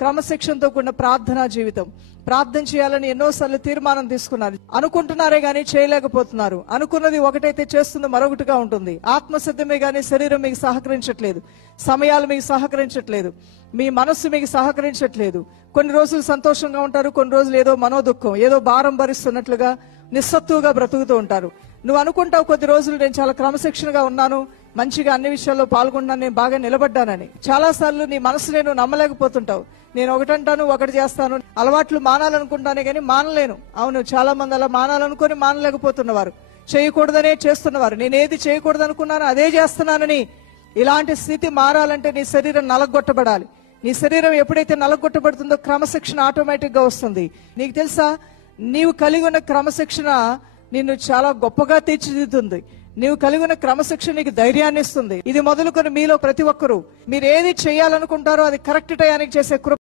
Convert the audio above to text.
క్రమశిక్షణతో కూడిన ప్రార్థనా జీవితం. ప్రార్థన చేయాలని ఎన్నోసార్లు తీర్మానం తీసుకున్నారు. అనుకుంటున్నారే గానీ చేయలేకపోతున్నారు. అనుకున్నది ఒకటైతే చేస్తుంది మరొకటిగా ఉంటుంది. ఆత్మసిద్ధమే గానీ శరీరం మీకు సహకరించట్లేదు. సమయాలు మీకు సహకరించట్లేదు. మీ మనస్సు మీకు సహకరించట్లేదు. కొన్ని రోజులు సంతోషంగా ఉంటారు, కొన్ని రోజులు ఏదో మనోదుఖం, ఏదో భారం భరిస్తున్నట్లుగా నిస్సత్తుగా బ్రతుకుతూ ఉంటారు. నువ్వు అనుకుంటావు కొద్ది రోజులు నేను చాలా క్రమశిక్షణగా ఉన్నాను, మంచిగా అన్ని విషయాల్లో పాల్గొన్నాను, నేను బాగా నిలబడ్డానని. చాలా సార్లు నీ మనసు నేను నమ్మలేకపోతుంటావు. నేను ఒకటంటాను, ఒకటి చేస్తాను, అలవాట్లు మానాలనుకుంటానే గానీ మానలేను. అవును, చాలా మంది అలా మానాలనుకుని మానలేకపోతున్నవారు, చేయకూడదనే చేస్తున్నవారు. నేను ఏది చేయకూడదు అనుకున్నాను అదే చేస్తున్నానని. ఇలాంటి స్థితి మారాలంటే నీ శరీరం నలగొట్టబడాలి. నీ శరీరం ఎప్పుడైతే నలగొట్టబడుతుందో క్రమశిక్షణ ఆటోమేటిక్ గా వస్తుంది. నీకు తెలుసా, నీవు కలిగి ఉన్న క్రమశిక్షణ నిన్ను చాలా గొప్పగా తీర్చిదిద్దుతుంది. నీవు కలిగి ఉన్న క్రమశిక్షణ నీకు ధైర్యాన్ని ఇస్తుంది. ఇది మొదలుకొని మీలో ప్రతి ఒక్కరూ మీరు ఏది చేయాలనుకుంటారో అది కరెక్ట్ టయానికి చేసే కృప